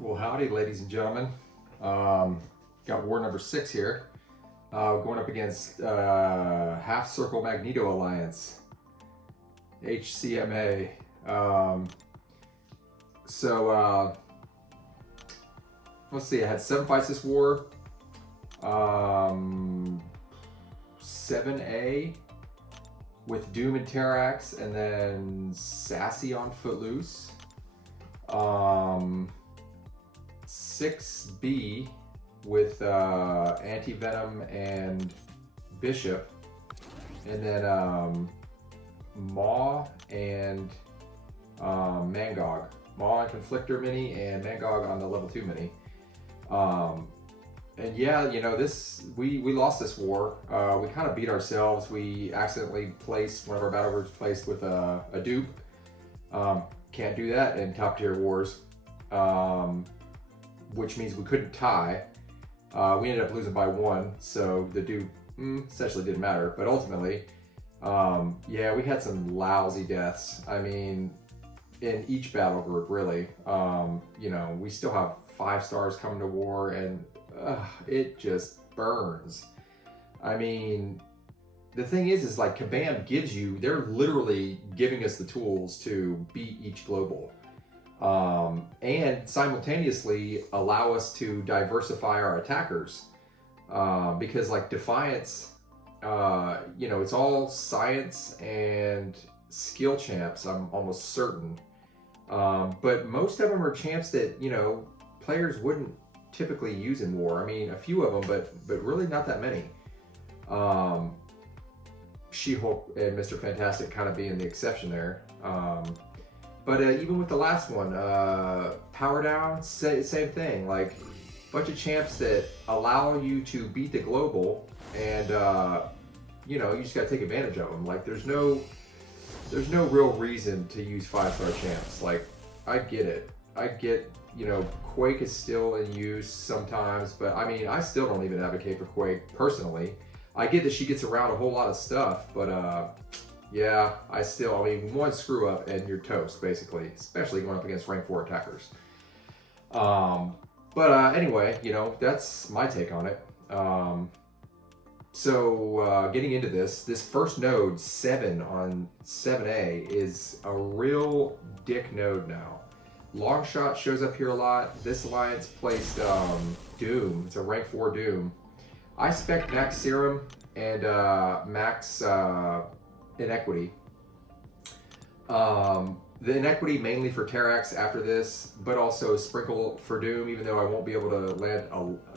Well, howdy, ladies and gentlemen. Got war number 6 here. Going up against Half Circle Magneto Alliance, HCMA. So let's see. I had 7 fights this war. 7A with Doom and Terrox, and then Sassy on Footloose. 6B with Anti-Venom and Bishop, and then Maw and Mangog. Maw and Conflictor mini, and Mangog on the level 2 mini. And yeah, you know, we lost this war. We kind of beat ourselves. We accidentally placed one of our battle groups placed with a dupe. Can't do that in top tier wars. Which means we couldn't tie. We ended up losing by 1, so the dupe essentially didn't matter. But ultimately, yeah, we had some lousy deaths. I mean, in each battle group, really. You know, we still have 5 stars coming to war, and it just burns. I mean, the thing is like Kabam gives you, they're literally giving us the tools to beat each global. And simultaneously allow us to diversify our attackers, because like Defiance, you know, it's all science and skill champs, I'm almost certain, but most of them are champs that, you know, players wouldn't typically use in war. I mean, a few of them, but really not that many. She-Hulk and Mr. Fantastic kind of being the exception there. But even with the last one, Power Down, same thing. Like, bunch of champs that allow you to beat the global, and you know, you just gotta take advantage of them. Like, there's no real reason to use 5-star champs. Like, I get it. I get, you know, Quake is still in use sometimes, but I mean, I still don't even advocate for Quake personally. I get that she gets around a whole lot of stuff, but yeah, I mean, one screw up and you're toast, basically, especially going up against rank 4 attackers. But anyway, you know, that's my take on it. So getting into this first node, 7 on 7A, is a real dick node now. Longshot shows up here a lot. This alliance placed Doom. It's a rank 4 Doom. I spec Max Serum and Max Inequity. The Inequity mainly for Terrox after this, but also Sprinkle for Doom, even though I won't be able to land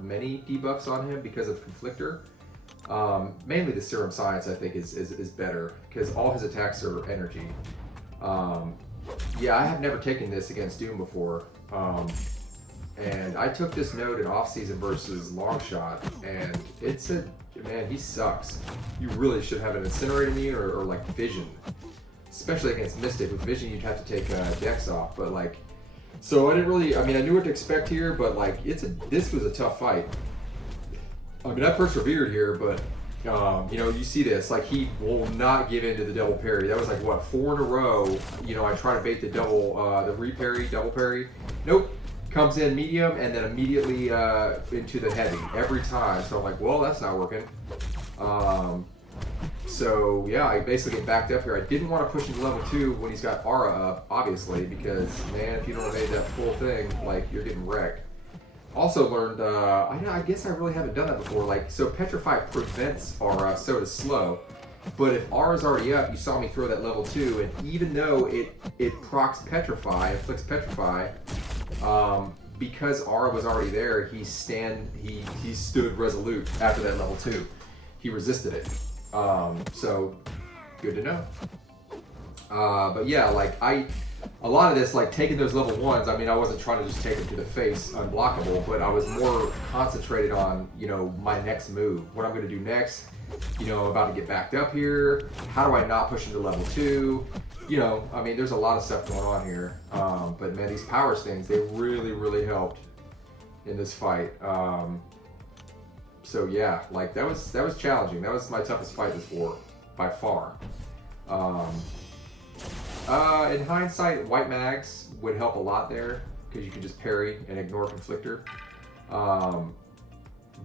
many debuffs on him because of Conflictor. Mainly the Serum Science, I think, is better, because all his attacks are energy. Yeah, I have never taken this against Doom before. And I took this node in off-season versus Longshot, and it's man, he sucks. You really should have an Incinerator immune or like Vision. Especially against Miss-Tic. With Vision, you'd have to take Dex off, but like, so I didn't really, I mean, I knew what to expect here, but like, this was a tough fight. I mean, I persevered here, but you know, you see this, like, he will not give in to the double parry. That was like, what, 4 in a row. You know, I try to bait the the re-parry, double parry. Nope. Comes in medium and then immediately into the heavy every time. So I'm like, well, that's not working. So yeah, I basically get backed up here. I didn't want to push into level 2 when he's got Aura up, obviously, because man, if you don't have made that full thing, like, you're getting wrecked. Also learned, I guess I really haven't done that before. Like, so Petrify prevents Aura, so does Slow. But if Aura's already up, you saw me throw that level 2, and even though it procs Petrify, inflicts Petrify, because Aura was already there, he stood resolute after that level 2. He resisted it. So good to know. But yeah, like, a lot of this, like, taking those level 1s, I mean, I wasn't trying to just take them to the face unblockable, but I was more concentrated on, you know, my next move. What I'm going to do next. You know, about to get backed up here. How do I not push into level 2? You know, I mean, there's a lot of stuff going on here. But man, these power stings, they really, really helped in this fight. So yeah, like, that was challenging. That was my toughest fight this war, by far. In hindsight, white mags would help a lot there, because you can just parry and ignore conflictor.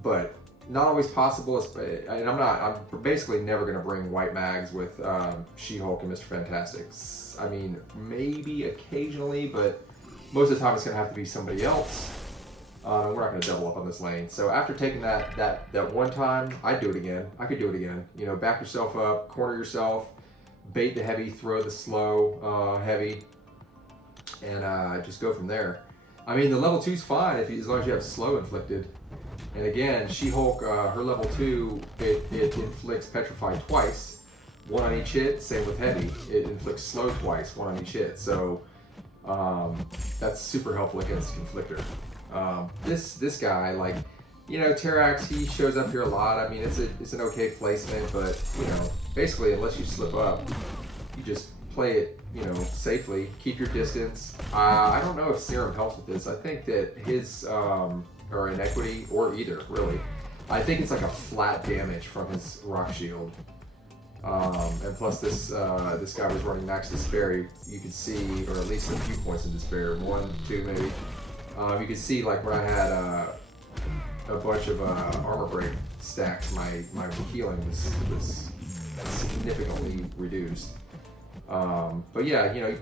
But not always possible. And I'm basically never going to bring white mags with She-Hulk and Mr. Fantastic. I mean, maybe occasionally, but most of the time it's going to have to be somebody else. We're not going to double up on this lane. So after taking that one time, I'd do it again. I could do it again. You know, back yourself up, corner yourself, bait the heavy, throw the slow heavy, and just go from there. I mean, the level 2's fine as long as you have slow inflicted. And again, She-Hulk, her level 2, it inflicts Petrify twice, one on each hit. Same with heavy, it inflicts slow twice, one on each hit. So that's super helpful against conflictor. This guy, like, you know, Terrox, he shows up here a lot. I mean, it's an okay placement, but you know, basically, unless you slip up, you just play it, you know, safely. Keep your distance. I don't know if Serum helps with this. I think that his or Inequity, or either really. I think it's like a flat damage from his Rock Shield. And plus, this guy was running Max Despair. You could see, or at least a few points in Despair, 1, 2 maybe. You can see, like, when I had a bunch of armor break stacks, my healing was significantly reduced. But yeah, you know,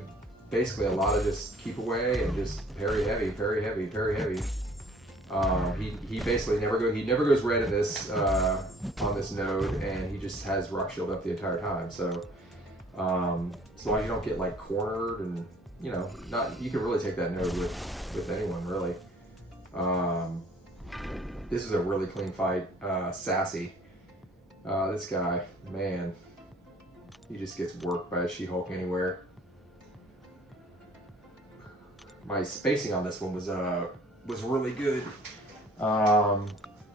basically a lot of just keep away and just parry heavy, parry heavy, parry heavy. He basically never goes red in this on this node, and he just has Rock Shield up the entire time. So as long as you don't get like cornered, and you know, you can really take that node with anyone really. This is a really clean fight. Sassy, this guy, man, he just gets worked by a She-Hulk anywhere. My spacing on this one was really good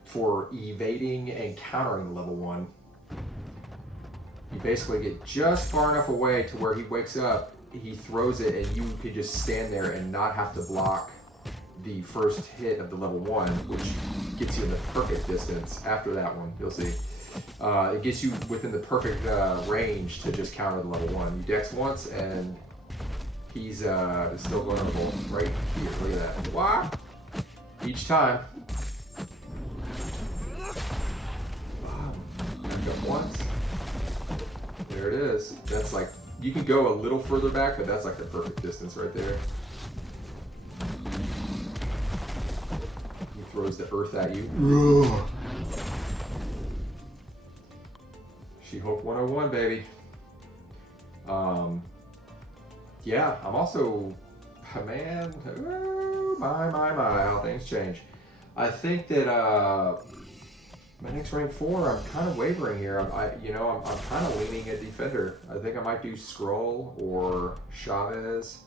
for evading and countering level 1. You basically get just far enough away to where he wakes up, he throws it, and you could just stand there and not have to block the first hit of the level 1, which gets you in the perfect distance. After that one, you'll see. It gets you within the perfect range to just counter the level 1. You dex once, and he's still vulnerable right here. Look at that. Wow. Each time. Back up once. There it is. That's like, you can go a little further back, but that's like the perfect distance right there. He throws the earth at you. She-Hulk 101, baby. Yeah, I'm also, man, my, how things change. I think that my next rank 4, I'm kind of wavering here. I'm kind of leaning a defender. I think I might do Skrull or Chavez,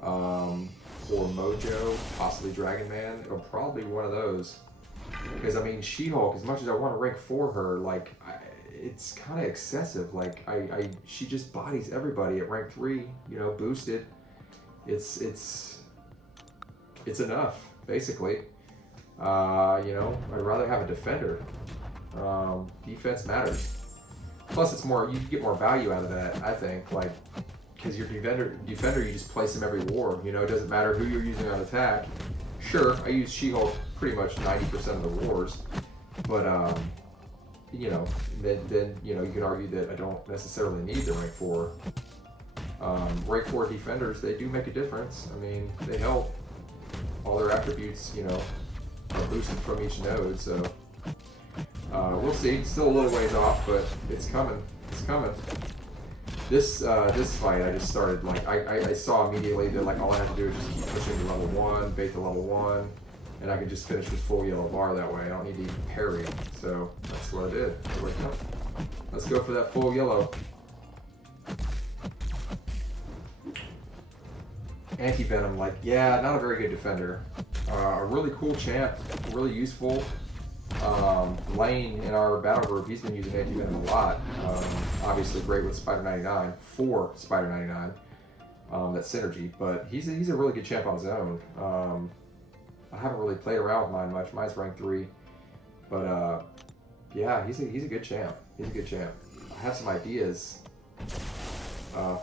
or Mojo, possibly Dragon Man, or probably one of those. Because I mean, She-Hulk, as much as I want to rank 4 her, like, it's kind of excessive. Like, she just bodies everybody at rank 3. You know, boosted. It's enough, basically. You know, I'd rather have a defender. Defense matters. Plus, it's more, you get more value out of that, I think. Like, because your defender, you just place him every war. You know, it doesn't matter who you're using on attack. Sure, I use She-Hulk pretty much 90% of the wars, but you know, then you know, you can argue that I don't necessarily need the rank 4. Rank 4 defenders, they do make a difference. I mean, they help. All their attributes, you know, are boosted from each node, so we'll see. Still a little ways off, but it's coming. It's coming. This fight, I just started, like, I saw immediately that, like, all I have to do is just keep pushing to level 1, bait the level 1, and I can just finish with full yellow bar that way. I don't need to even parry. So that's what I did. Like, no, let's go for that full yellow. Anti-Venom, like, yeah, not a very good defender. A really cool champ, really useful. Lane in our battle group, he's been using Anti-Venom a lot. Obviously great with Spider 99, for Spider 99, that synergy, but he's a really good champ on his own. I haven't really played around with mine much. Mine's rank 3, but yeah, he's a good champ. He's a good champ. I have some ideas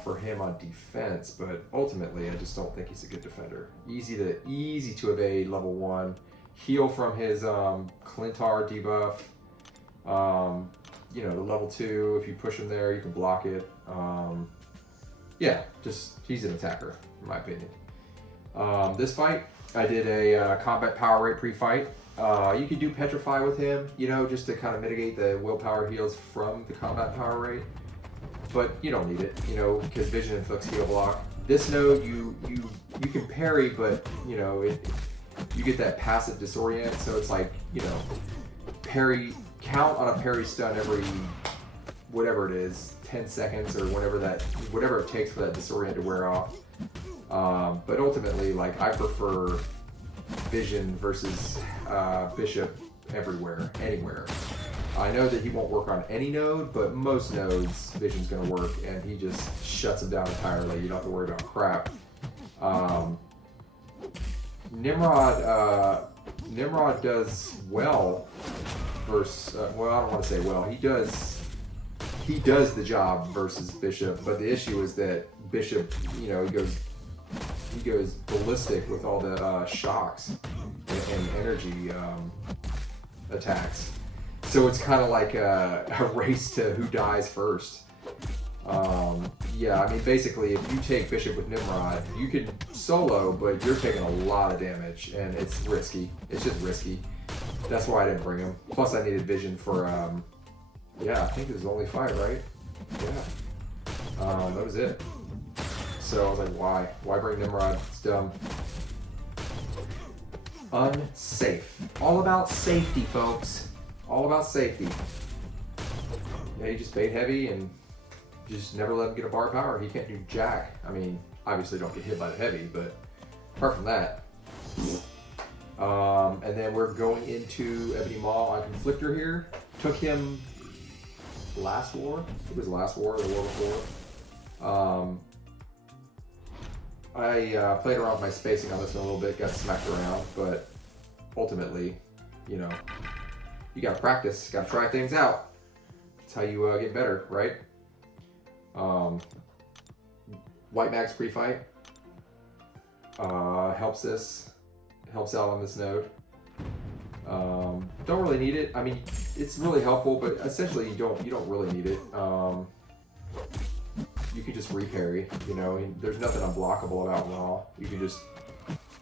for him on defense, but ultimately I just don't think he's a good defender. Easy to evade level 1. Heal from his Clintar debuff. You know, the level 2, if you push him there, you can block it. Yeah, just he's an attacker, in my opinion. This fight, I did a combat power rate pre-fight. You could do Petrify with him, you know, just to kind of mitigate the willpower heals from the combat power rate. But you don't need it, you know, because Vision inflicts heal block. This node, you can parry, but you know, you get that passive disorient, so it's like, you know, parry, count on a parry stun every, whatever it is, 10 seconds or whatever it takes for that disorient to wear off. But ultimately, like, I prefer Vision versus Bishop everywhere, anywhere. I know that he won't work on any node, but most nodes, Vision's gonna work, and he just shuts him down entirely. You don't have to worry about crap. Nimrod does well versus, well, I don't want to say well. He does the job versus Bishop, but the issue is that Bishop, you know, he goes ballistic with all the shocks and energy attacks. So it's kind of like a race to who dies first. Yeah, I mean, basically, if you take Bishop with Nimrod, you can solo, but you're taking a lot of damage, and it's risky. It's just risky. That's why I didn't bring him. Plus, I needed Vision for, yeah, I think it was the only fight, right? Yeah. That was it. So I was like, why? Why bring Nimrod? It's dumb. Unsafe. All about safety, folks. All about safety. Yeah, you just bait heavy and just never let him get a bar of power. He can't do jack. I mean, obviously don't get hit by the heavy, but apart from that. And then we're going into Ebony Maw on Conflictor here. Took him last war. It was last war, the war before. I played around with my spacing on this one a little bit, got smacked around, but ultimately, you know, you gotta practice, gotta try things out. That's how you get better, right? White Mag's pre-fight helps out on this node. Don't really need it. I mean, it's really helpful, but essentially you don't really need it. You could just reparry, you know, and there's nothing unblockable about Raw. You can just,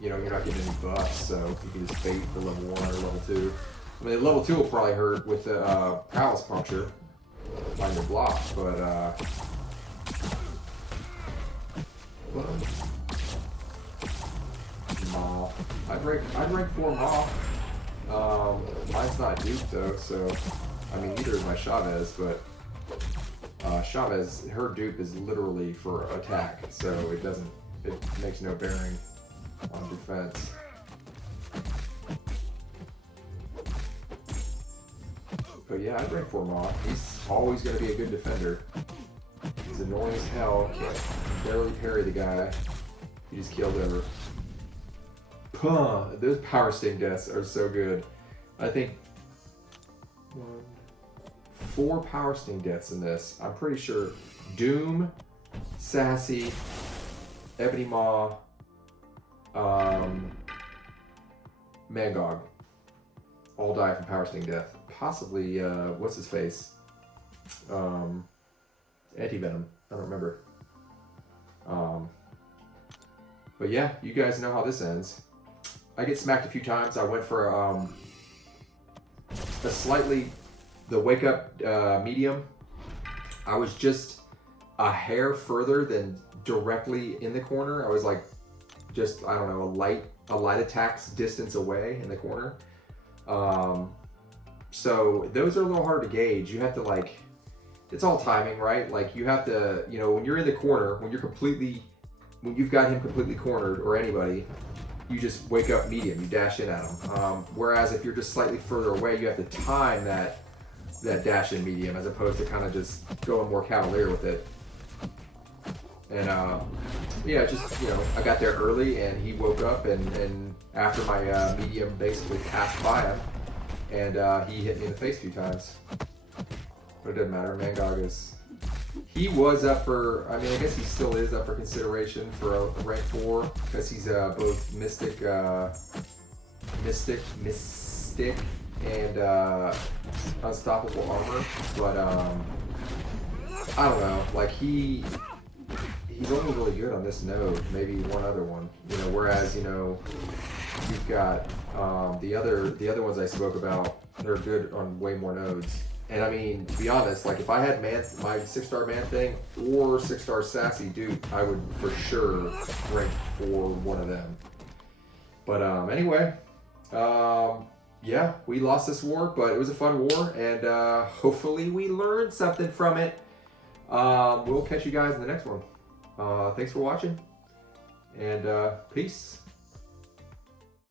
you know, you're not getting any buffs, so you can just bait the level 1 or level 2. I mean, level 2 will probably hurt with the Prowess Puncture on your block, but Maw. I'd rank 4 Maw. Mine's not Duke though, so I mean, neither is my Chavez, but Chavez, her dupe is literally for attack, so it makes no bearing on defense. But yeah, I'd rank 4 Maw. He's always going to be a good defender. He's annoying as hell, can't barely parry the guy. He just killed over. Puh, those power sting deaths are so good. I think 4 power sting deaths in this. I'm pretty sure Doom, Sassy, Ebony Maw, Mangog all die from power sting death. Possibly, what's his face? Anti-Venom. I don't remember. But yeah, you guys know how this ends. I get smacked a few times. I went for a slightly, the wake up medium. I was just a hair further than directly in the corner. I was like, just, I don't know, a light attack's distance away in the corner. So those are a little hard to gauge. You have to like, it's all timing, right? Like you have to, you know, when you're in the corner, when you've got him completely cornered or anybody, you just wake up medium, you dash in at him. Whereas if you're just slightly further away, you have to time that dash in medium as opposed to kind of just going more cavalier with it. And yeah, just, you know, I got there early and he woke up and after my medium basically passed by him and he hit me in the face a few times. But it doesn't matter, Mangog is he was up for, I mean, I guess he still is up for consideration for a rank 4 because he's both Miss-Tic and unstoppable armor. But I don't know, like he's only really good on this node, maybe one other one, you know, whereas, you know, you've got the other ones I spoke about, they're good on way more nodes. And I mean, to be honest, like if I had my 6-star man thing or 6-star Sassy Duke, I would for sure rank for one of them. But anyway, yeah, we lost this war, but it was a fun war, and hopefully we learned something from it. We'll catch you guys in the next one. Thanks for watching, and peace.